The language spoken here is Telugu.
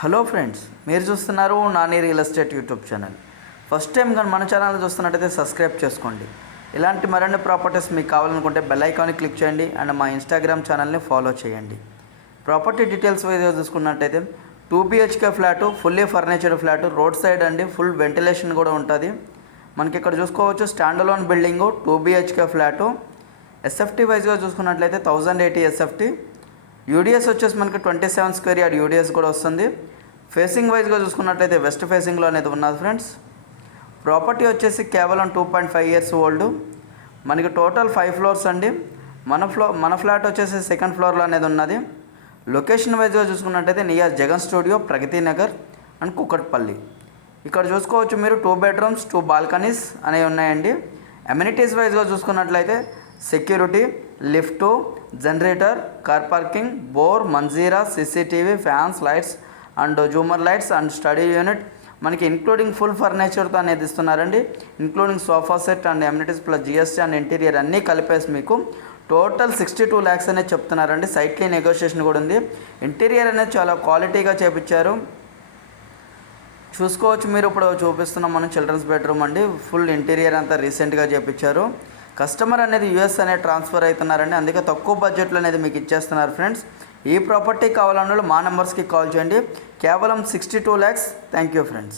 హలో ఫ్రెండ్స్, మీరు చూస్తున్నారు Nani real estate YouTube channel. First time కానీ మన ఛానల్ చూస్తున్నట్టయితే సబ్స్క్రైబ్ చేసుకోండి. ఇలాంటి మరిన్ని ప్రాపర్టీస్ మీకు కావాలనుకుంటే బెల్ ఐకాన్ని క్లిక్ చేయండి అండ్ మా ఇన్స్టాగ్రామ్ ఛానల్ని ఫాలో చేయండి. ప్రాపర్టీ డీటెయిల్స్ వైజ్గా చూసుకున్నట్టయితే 2 BHK flat, fully ఫర్నిచర్డ్ flat, road side అండి, ఫుల్ వెంటిలేషన్ కూడా ఉంటుంది. మనకి ఇక్కడ చూసుకోవచ్చు stand alone building, 2 BHK flat. SFT వైజ్గా చూసుకున్నట్లయితే 1080 ఎస్ఎఫ్టీ. యూడిఎస్ వచ్చేసి మనకి 27 స్క్వేర్ యార్డ్ యూడిఎస్ కూడా వస్తుంది. ఫేసింగ్ వైజ్గా చూసుకున్నట్లయితే వెస్ట్ ఫేసింగ్లో అనేది ఉన్నది ఫ్రెండ్స్. ప్రాపర్టీ వచ్చేసి కేవలం 2.5 ఇయర్స్ ఓల్డ్. మనకి టోటల్ 5 ఫ్లోర్స్ అండి. మన ఫ్లాట్ వచ్చేసి సెకండ్ ఫ్లోర్లో అనేది ఉన్నది. లొకేషన్ వైజ్గా చూసుకున్నట్టయితే near Jagan studio, Pragathi Nagar and Kukatpally. ఇక్కడ చూసుకోవచ్చు మీరు 2 బెడ్రూమ్స్, 2 బాల్కనీస్ అనేవి ఉన్నాయండి. అమ్యూనిటీస్ వైజ్గా చూసుకున్నట్లయితే security, lift, generator, car parking, bore, Manjira, CCTV, fans, lights and జూమర్ లైట్స్ అండ్ స్టడీ యూనిట్ మనకి ఇంక్లూడింగ్ ఫుల్ ఫర్నిచర్తో అనేది ఇస్తున్నారండి. Including sofa set and amenities plus GST and interior అన్నీ కలిపేసి మీకు టోటల్ 62 lakhs అనేది చెప్తున్నారండి. సైట్లీ నెగోషియేషన్ కూడా ఉంది. ఇంటీరియర్ అనేది చాలా క్వాలిటీగా చేపించారు. చూసుకోవచ్చు మీరు ఇప్పుడు చూపిస్తున్నాం మనం చిల్డ్రన్స్ బెడ్రూమ్ అండి. ఫుల్ ఇంటీరియర్ అంతా రీసెంట్గా చేపించారు. కస్టమర్ అనేది యూఎస్ అనేది ట్రాన్స్ఫర్ అవుతున్నారండి, అందుకే తక్కువ బడ్జెట్లో అనేది మీకు ఇచ్చేస్తున్నారు ఫ్రెండ్స్. ఈ ప్రాపర్టీ కావాలన్న మా నెంబర్స్కి కాల్ చేయండి. కేవలం 62 lakhs. Thank you friends.